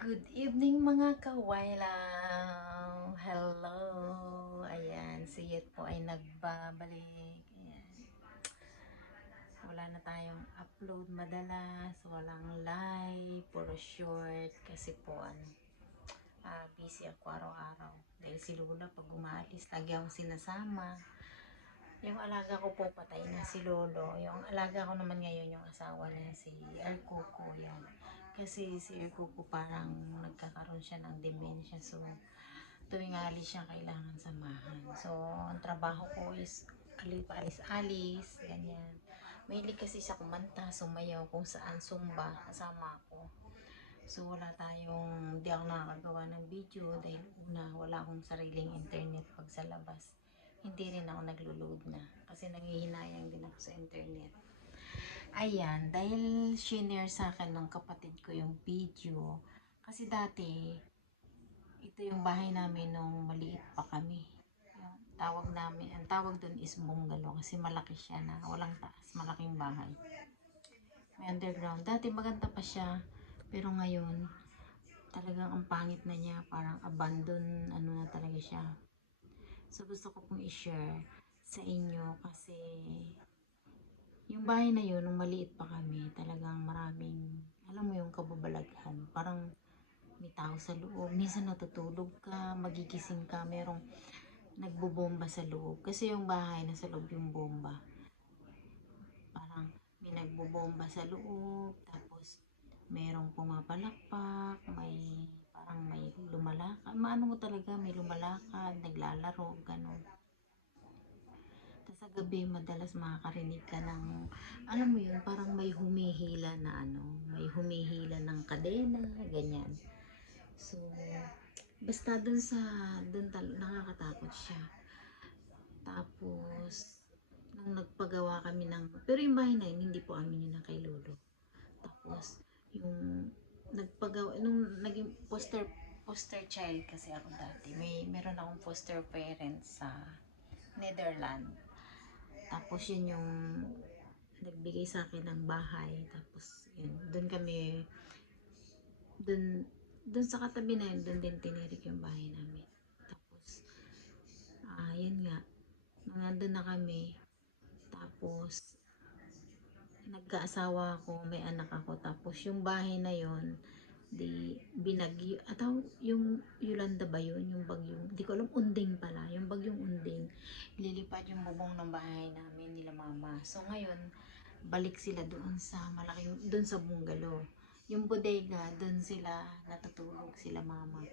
Good evening mga kawailaw! Hello! Ayan, si Yet po ay nagbabalik. Ayan. Wala na tayong upload madalas, walang live, puro short kasi po busy ako araw-araw. Dahil si Lola pag umalis, lagi akong sinasama. Yung alaga ko po patay na si Lolo. Yung alaga ko naman ngayon yung asawa niya si Erkuko yan. Kasi si Erkuko parang nagkakaroon siya ng dementia. So tuwing alis siya kailangan samahan. So ang trabaho ko is alis-alis, ganyan. Mahilig kasi sa kumanta, sumayaw kung saan sumba, kasama ako. So wala tayong, hindi ako nakakagawa ng video dahil una, wala akong sariling internet pag sa labas. Hindi rin ako naglo-load na kasi nanghihinayang din ako sa internet. Ayan, dahil shinare sa akin ng kapatid ko yung video, kasi dati, ito yung bahay namin nung maliit pa kami. Tawag namin, ang tawag doon is bungalow kasi malaki siya na walang taas, malaking bahay. May underground. Dati maganda pa siya, pero ngayon, talagang ang pangit na niya, parang abandon, ano na talaga siya. So gusto ko pong i-share sa inyo kasi yung bahay na yun, nung maliit pa kami, talagang maraming, alam mo yung kababalaghan, parang may tao sa loob. Minsan natutulog ka, magigising ka, merong nagbobomba sa loob. Kasi yung bahay, nasa loob yung bomba. Parang may nagbobomba sa loob, tapos merong pumapalakpak, may parang may lumalakad. Maano mo talaga, may lumalakad, naglalaro, ganun. Tapos sa gabi, madalas makakarinig ka ng, alam mo yun, parang may humihila na ano, may humihila ng kadena, ganyan. So, basta nakakatakot siya. Tapos, nung nagpagawa kami ng, pero yung bahay na yun, hindi po amin yun na kay Lolo. Tapos, yung nagpagawa, nung naging poster child kasi ako dati, meron akong foster parents sa Netherlands. Tapos yun yung nagbigay sa akin ng bahay. Tapos yun, doon kami, doon, doon sa katabi na yun, doon din tinirik yung bahay namin. Tapos, yun nga, nung nandun na kami, tapos, nagkaasawa ako, may anak ako. Tapos, yung bahay na yun, di binagyo, ataw, yung Yolanda ba yun? Yung bagyong, di ko alam, unding pala. Yung bagyong unding, lilipad yung bubong ng bahay namin nila mama. So, ngayon, balik sila doon sa malaking, doon sa bungalow. Yung bodega, doon sila natutulog sila mama.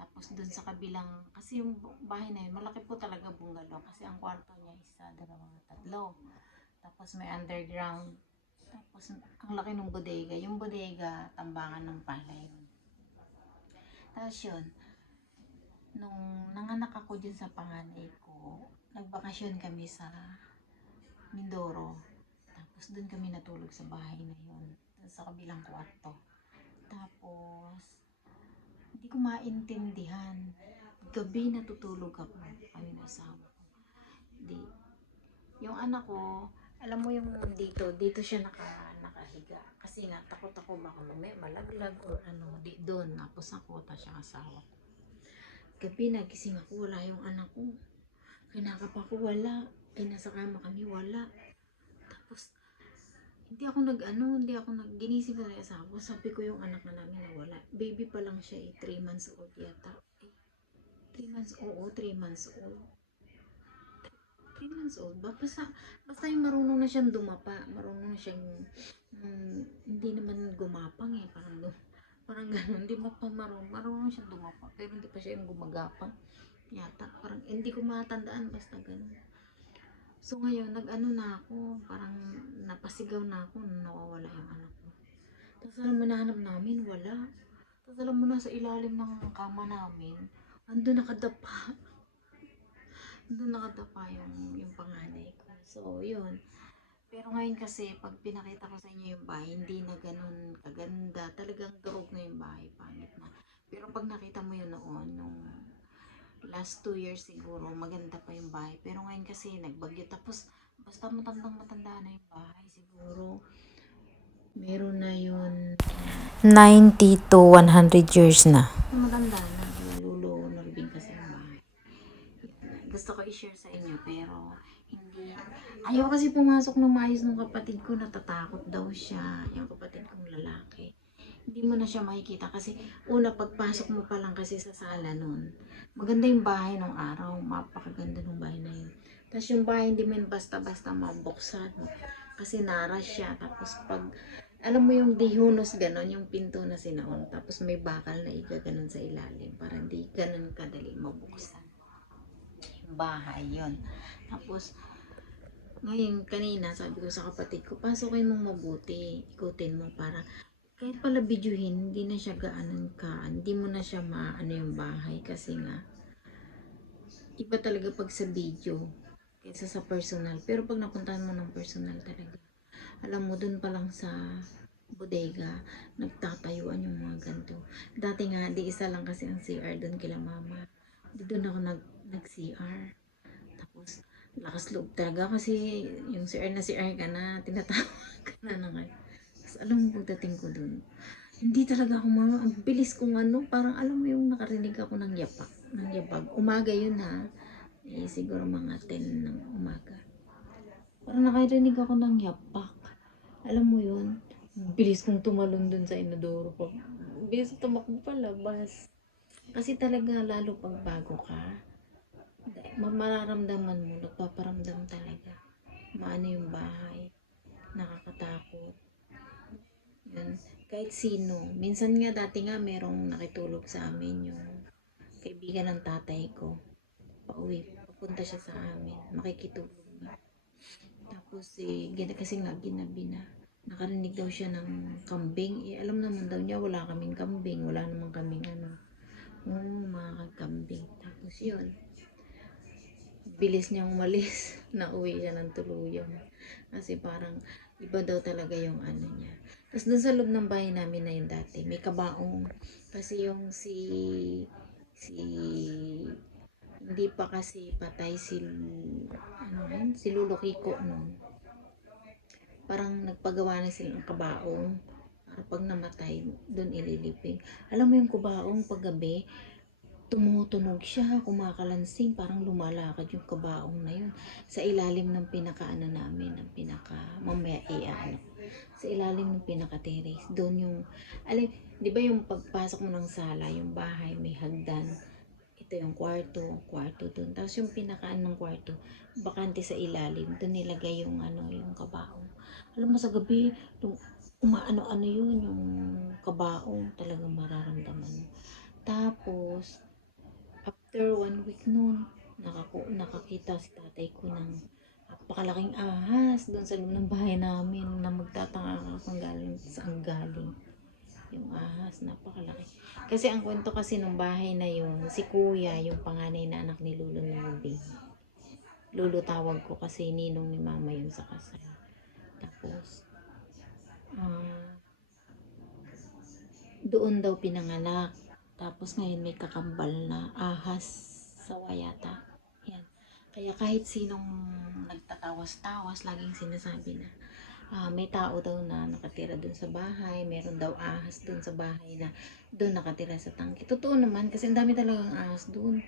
Tapos doon sa kabilang, kasi yung bahay na yun, malaki po talaga bungalow. Kasi ang kwarto niya isa, dalawa, tatlo. Tapos may underground. Tapos ang laki ng bodega. Yung bodega, tambangan ng palay. Tapos yun, nung nanganak ako dyan sa panganay ko, nagbakasyon kami sa Mindoro. Tapos doon kami natulog sa bahay na yun. Sa kabilang kwarto. Tapos, hindi ko maintindihan. Gabi natutulog ako. Kami na asawa ko. Di, yung anak ko, alam mo yung dito siya nakahiga. Kasi nga, takot ako baka mamaya malaglag or ano, di doon. Tapos ako, ta siya asawa ko. Gabi nagising ako, wala yung anak ko. Kinakapa ko, wala. Ay, nasa kama kami, wala. Tapos, hindi ako ginising ko na yung asawa ko. Sabi ko yung anak na namin na wala. Baby pa lang siya 3 months old yata. 3 months, oo, 3 months old. 3 months old ba? Basta yung marunong na siyang dumapa. Marunong na siyang, hindi naman gumapang eh. Parang gano'n. Hindi pa marunong siyang dumapa. Pero hindi pa siya yung gumagapang. Yata. Parang hindi ko matandaan. Basta gano'n. So ngayon, nag-ano na ako. Parang napasigaw na ako. Nawawala yung anak ko. Tapos alam mo, nahanap namin. Wala. Tapos alam mo, nasa ilalim ng kama namin. Andun nakadapa. Doon nakatapa yung panganay ko. So, yun. Pero ngayon kasi, pag pinakita ko sa inyo yung bahay, hindi na ganun kaganda. Talagang durog na yung bahay, pangit na. Pero pag nakita mo yun noon, nung last 2 years siguro, maganda pa yung bahay. Pero ngayon kasi, nagbagyo. Tapos, basta matandang matanda na yung bahay siguro. Meron na yun 90 to 100 years na. matanda na. Nalulunod din kasi ang bahay. Gusto ko i-share sa inyo pero hindi. Ayaw kasi pumasok ng maayos ng kapatid ko. Natatakot daw siya. Yung kapatid kong lalaki. Hindi mo na siya makikita kasi una pagpasok mo pa lang kasi sa sala nun. Maganda yung bahay nung araw. Mapakaganda ng bahay na yun. Tapos yung bahay hindi mo yun basta-basta mabuksan. Kasi naras siya. Tapos pag alam mo yung dihunos ganon, yung pinto na sinaon. Tapos may bakal na iga ganon sa ilalim. Para hindi ganon kadali mabuksan. Yung bahay yun. Tapos ngayon, kanina, sabi ko sa kapatid ko, pasukin mong mabuti, ikutin mo para kahit pala videohin, hindi na siya gaanan ka, hindi mo na siya maano yung bahay kasi nga, iba talaga pag sa video kaysa sa personal. Pero pag napuntahan mo ng personal talaga, alam mo dun pa lang sa bodega, nagtatayuan yung mga ganito. Dati nga, di isa lang kasi ang CR dun kila mama. Di dun ako nag-CR. Tapos, lakas loob talaga kasi yung CR na CR ka na, tinatawag ka na nga. Tapos, alam mo pagdating ko dun, hindi talaga ako ang bilis kong ano, parang alam mo yung nakarinig ako ng yapak, ng yabag. Umaga yun ha, eh, siguro mga 10 ng umaga. Parang nakarinig ako ng yapak. Alam mo yun, bilis kong tumalon dun sa inodoro ko. Bilis tumakbo palabas. Kasi talaga lalo pag bago ka, mararamdaman mo, nagpaparamdam talaga. Maano yung bahay, nakakatakot. Yun. Kahit sino. Minsan nga dati nga merong nakitulog sa amin yung kaibigan ng tatay ko. Pauwi, papunta siya sa amin. Makikitulog nga. Tapos kasi nga ginabi na. Nakarinig daw siya ng kambing. Eh, alam naman daw niya wala kaming kambing. Wala naman kaming ano. Mga kambing. Tapos yun. Bilis niyang umalis. Nauwi siya ng tuluyan. Kasi parang iba daw talaga yung ano niya. Tapos dun sa loob ng bahay namin na yun dati, may kabaong. Kasi yung si hindi pa kasi patay ano yun, si Lolo Kiko noon. Parang nagpagawa na sila ng kabaong. Para pag namatay, dun ililiping. Alam mo yung kabaong paggabi, tumutunog siya, kumakalansing, parang lumalakad yung kabaong na yun. Sa ilalim ng pinakaano namin, ng pinaka, mamaya ano, sa ilalim ng pinaka-terrace. Doon yung, alin, di ba yung pagpasok mo ng sala, yung bahay, may hagdan, ito yung kwarto doon. Tapos yung pinakaan ng kwarto, bakante sa ilalim, doon nilagay yung ano, yung kabaong. Alam mo sa gabi, umaano-ano yun, yung kabaong, talagang mararamdaman mo. Tapos, after 1 week noon, nakakita si tatay ko ng napakalaking ahas doon sa loob ng bahay namin na magtatanga ka kung saan galing yung ahas, napakalaki. Kasi ang kwento kasi ng bahay na yun, si kuya, yung panganay na anak ni Lolo Nubi. Lolo tawag ko kasi ninong ni mama yun sa kasal. Tapos, ah, doon daw pinanganak. Tapos ngayon may kakambal na ahas sa wayata. Yan. Kaya kahit sinong nagtatawas-tawas, laging sinasabi na may tao daw na nakatira dun sa bahay, meron daw ahas dun sa bahay na dun nakatira sa tangke. Totoo naman kasi ang dami talagang ahas dun.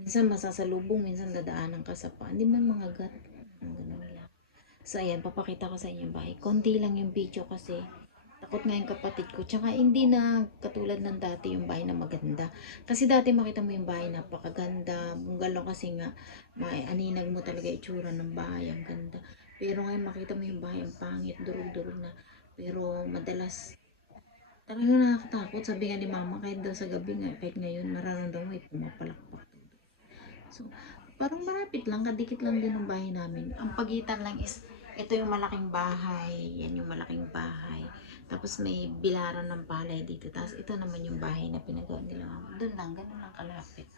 Minsan masasalubong, minsan dadaanan ka sa paan. Hindi man mga gat. Ganun lang. So ayan, papakita ko sa inyo yung bahay. Konti lang yung video kasi takot nga yung kapatid ko. Tsaka hindi na katulad ng dati yung bahay na maganda. Kasi dati makita mo yung bahay napakaganda. Bungalow kasi nga, aninag mo talaga itsura ng bahay. Ang ganda. Pero ngayon makita mo yung bahay ang pangit, durug-durug na. Pero madalas, talagang nakakatakot. Sabi nga ni mama, kahit daw sa gabi nga, kahit ngayon, nararamdaman mo, pumapalakpak. So, parang malapit lang, kadikit lang din ng bahay namin. Ang pagitan lang is, ito yung malaking bahay, yan yung malaking bahay. Tapos may bilaran ng palay dito. Tapos ito naman yung bahay na pinagawa nila. Doon lang, ganun lang kalapit.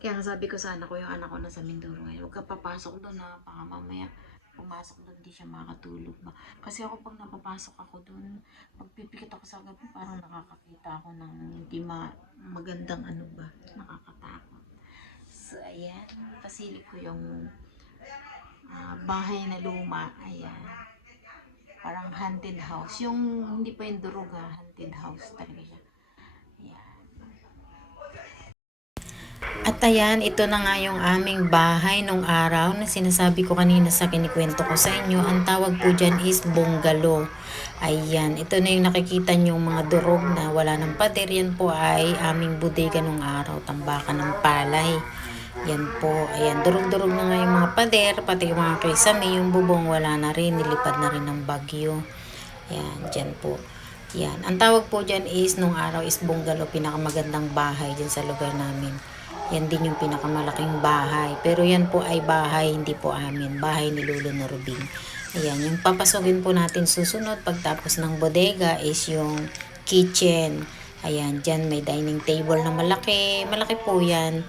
Kaya sabi ko sa anak ko, yung anak ko nasa Mindoro ngayon, huwag ka papasok doon na baka mamaya pumasok doon, di siya makatulog ba. Kasi ako pag napapasok ako doon, pagpipikit ako sa gabi, parang nakakakita ako ng hindi magandang ano ba, nakakatakot. So, ayan. Pasilip ko yung bahay na luma. Ayan. Parang haunted house. Yung hindi pa yung durog haunted house talaga siya. Ayan. At ayan, ito na nga yung aming bahay nung araw na sinasabi ko kanina sa kinikwento ko sa inyo. Ang tawag po dyan is bungalow. Ayan, ito na yung nakikita nyo mga durog na wala ng pader. Yan po ay aming bodega nung araw, tambakan ng palay. Yan po, ayan, durog-durog na nga yung mga pader, pati yung mga kisame, yung bubong wala na rin, nilipad na rin ng bagyo. Ayan, dyan po. Yan, ang tawag po dyan is nung araw is bungalow, pinakamagandang bahay dyan sa lugar namin. Yan din yung pinakamalaking bahay. Pero yan po ay bahay, hindi po amin. Bahay ni Lolo na Rubing. Ayan, yung papasukin po natin susunod pagtapos ng bodega is yung kitchen. Ayan, dyan may dining table na malaki. Malaki po yan.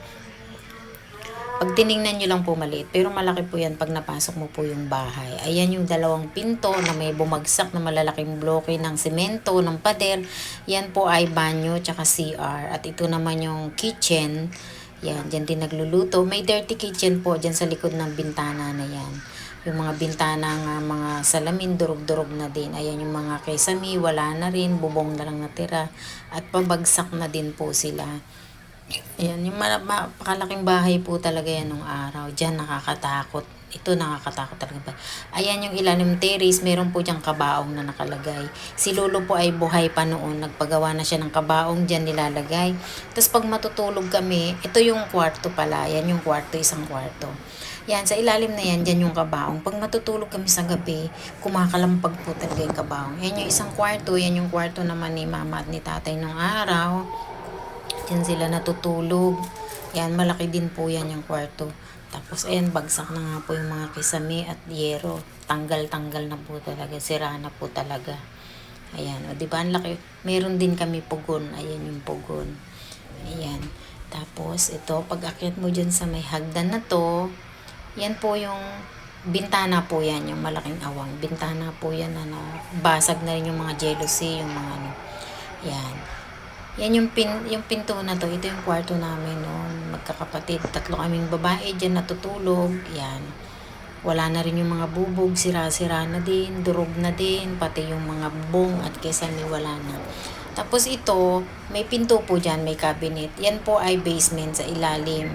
Pag tiningnan nyo lang po maliit, pero malaki po yan pag napasok mo po yung bahay. Ayan yung dalawang pinto na may bumagsak na malalaking bloke ng semento, ng pader. Yan po ay banyo tsaka CR. At ito naman yung kitchen. Yan, dyan din nagluluto. May dirty kitchen po dyan sa likod ng bintana na yan. Yung mga bintana nga, mga salamin, durog-durog na din. Ayan yung mga kesame, wala na rin, bubong na lang natira. At pabagsak na din po sila. Ayan, yung napakalaking bahay po talaga yan nung araw. Diyan nakakatakot. Ito nakakatakot talaga. Ayan yung ilalim terrace, meron po diyang kabaong na nakalagay. Si Lolo po ay buhay pa noon. Nagpagawa na siya ng kabaong, diyan nilalagay. Tapos pag matutulog kami, ito yung kwarto pala. Yan yung kwarto, isang kwarto. Yan, sa ilalim na yan, dyan yung kabaong. Pag matutulog kami sa gabi, kumakalampag po talaga yung kabaong. Yan yung isang kwarto, yan yung kwarto naman ni mama at ni tatay nung araw. Diyan sila natutulog. Yan, malaki din po yan yung kwarto. Tapos, ayan, bagsak na nga po yung mga kisame at yero. Tanggal-tanggal na po talaga. Sira na po talaga. Ayan, o diba, ang laki. Meron din kami pugon. Ayan yung pugon. Ayan. Tapos, ito, pag akyat mo dyan sa may hagdan na to, yan po yung bintana po yan, yung malaking awang. Bintana po yan, ano, basag na rin yung mga jealousy, yung mga ano. Yan. Yan yung pinto na to. Ito yung kwarto namin noon. Magkakapatid. 3 kaming babae dyan natutulog. Yan. Wala na rin yung mga bubog. Sira-sira na din. Durog na din. Pati yung mga bubong at kesame wala na. Tapos ito, may pinto po dyan. May cabinet. Yan po ay basement sa ilalim.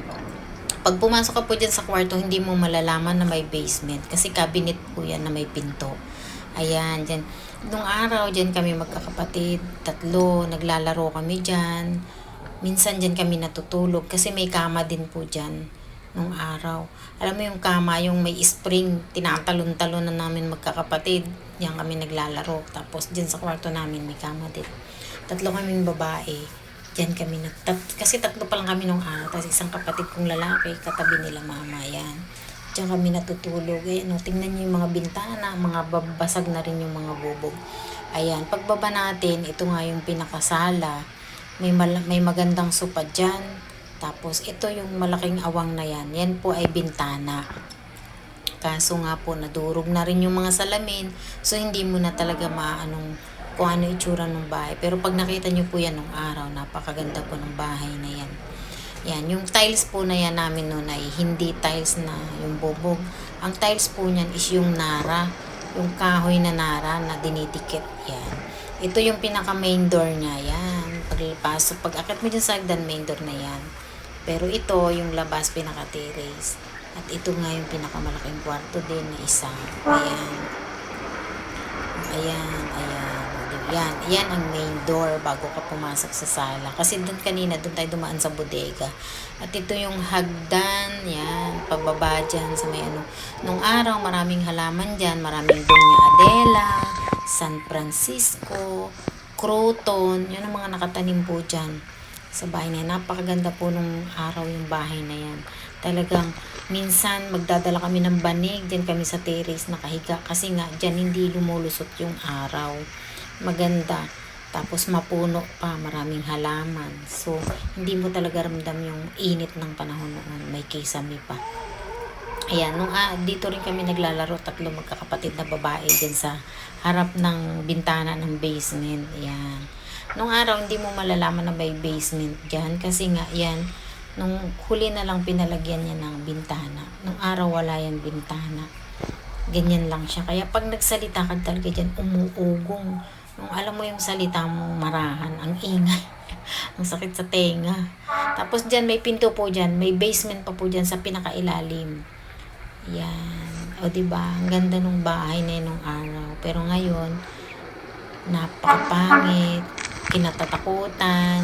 Pag pumasok ka po dyan sa kwarto, hindi mo malalaman na may basement. Kasi cabinet po yan na may pinto. Ayan, dyan. Nung araw, dyan kami magkakapatid, 3, naglalaro kami dyan. Minsan dyan kami natutulog kasi may kama din po dyan nung araw. Alam mo yung kama, yung may spring, tinatalon-talon na namin magkakapatid. Diyan kami naglalaro. Tapos dyan sa kwarto namin may kama din. 3 kaming babae. Dyan kami kasi 3 pa lang kami nung araw. Tapos isang kapatid kong lalaki, katabi nila mama, yan. Diyan kami natutulog. Ayan, tingnan nyo yung mga bintana, mga babasag na rin yung mga bubog. Ayan, pagbaba natin, ito nga yung pinakasala. May magandang sopa dyan. Tapos, ito yung malaking awang na yan. Yan po ay bintana. Kaso nga po, nadurog na rin yung mga salamin. So, hindi mo na talaga maanong kung ano itsura ng bahay. Pero pag nakita nyo po yan nung araw, napakaganda po ng bahay na yan. Yan, yung tiles po na yan namin noon ay hindi tiles na yung bubog. Ang tiles po niyan is yung nara, yung kahoy na nara na dinidikit. Yan. Ito yung pinaka main door niya. Yan. Pagpasok, pag akit mo dyan sa hagdan, main door na yan. Pero ito, yung labas, pinaka terrace. At ito nga yung pinakamalaking kwarto din na isa. Ayan. Ayan, ayan. Yan ang main door bago ka pumasok sa sala. Kasi doon kanina, doon tayo dumaan sa bodega. At ito yung hagdan, yan, pababa dyan sa may ano. Nung araw, maraming halaman dyan. Maraming Doña Adela, San Francisco, Croton. Yun ang mga nakatanim po dyan sa bahay na yan. Napakaganda po nung araw yung bahay na yan. Talagang minsan magdadala kami ng banig. Dyan kami sa terrace nakahiga. Kasi nga dyan hindi lumulusot yung araw. Maganda. Tapos mapuno pa, maraming halaman. So, hindi mo talaga ramdam yung init ng panahon noon. May kisame pa. Ayan, dito rin kami naglalaro, 3 magkakapatid na babae dyan sa harap ng bintana ng basement. Ayan. Nung araw, hindi mo malalaman na may basement dyan. Kasi nga, yan, nung huli na lang pinalagyan niya ng bintana. Nung araw, wala yung bintana. Ganyan lang siya. Kaya pag nagsalita ka talaga dyan, umuugong. Yung alam mo yung salita mong marahan, ang ingay. Ang sakit sa tenga. Tapos dyan, may pinto po dyan. May basement pa po dyan sa pinakailalim. Yan. O diba, ang ganda nung bahay na yun nung araw. Pero ngayon, napakapangit, kinatatakutan.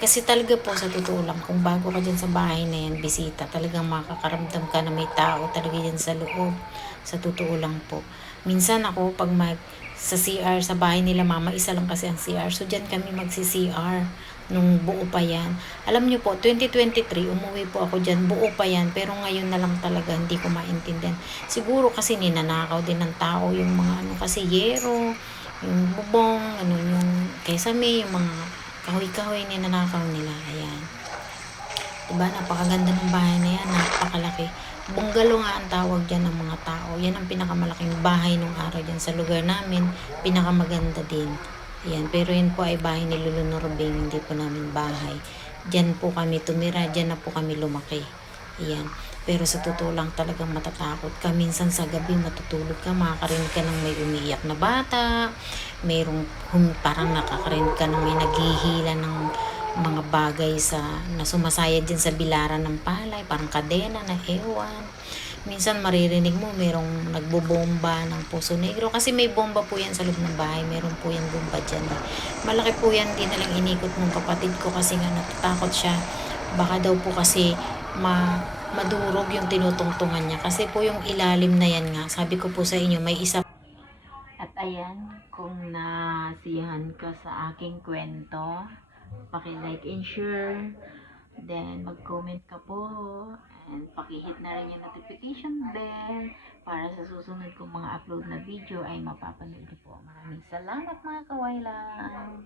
Kasi talaga po sa totoo lang, kung bago ka dyan sa bahay na yan, bisita, talagang makakaramdam ka na may tao talaga dyan sa loob. Sa totoo lang po. Minsan ako, pag sa CR, sa bahay nila mama, isa lang kasi ang CR. So, dyan kami magsi-CR nung buo pa yan. Alam nyo po, 2023, umuwi po ako dyan, buo pa yan. Pero ngayon na lang talaga, hindi ko maintindihan. Siguro kasi ninanakaw din ng tao yung mga ano, kasi yero, yung bubong, ano, yung kesame, yung mga kahoy-kahoy ninanakaw nila. Ayan. Diba, napakaganda ng bahay na yan, napakalaki. Bungalow nga ang tawag dyan ng mga tao. Yan ang pinakamalaking bahay nung araw dyan sa lugar namin. Pinakamaganda din. Ayan. Pero yun po ay bahay ni Lolo Norbeng, hindi po namin bahay. Dyan po kami tumira, dyan na po kami lumaki. Ayan. Pero sa totoo lang talagang matatakot ka. Minsan sa gabi matutulog ka, makakarinig ka ng may umiiyak na bata. Mayroong parang nakakarinig ka ng may naghihila ng mga bagay na sumasayad din sa bilaran ng palay, parang kadena na ewan. Minsan maririnig mo merong nagbobomba ng Puso Negro kasi may bomba po yan sa loob ng bahay, meron po yan bomba dyan eh. Malaki po yan, din na lang inikot ng kapatid ko kasi nga natatakot siya, baka daw po kasi madurog yung tinutungtungan niya kasi po yung ilalim na yan nga, sabi ko po sa inyo may isa. At ayan, kung nasiyahan ka sa aking kwento, paki-like and share, then mag-comment ka po, and paki-hit na rin yung notification bell para sa susunod kong mga upload na video ay mapapanood niyo po. Maraming salamat mga kawaylang!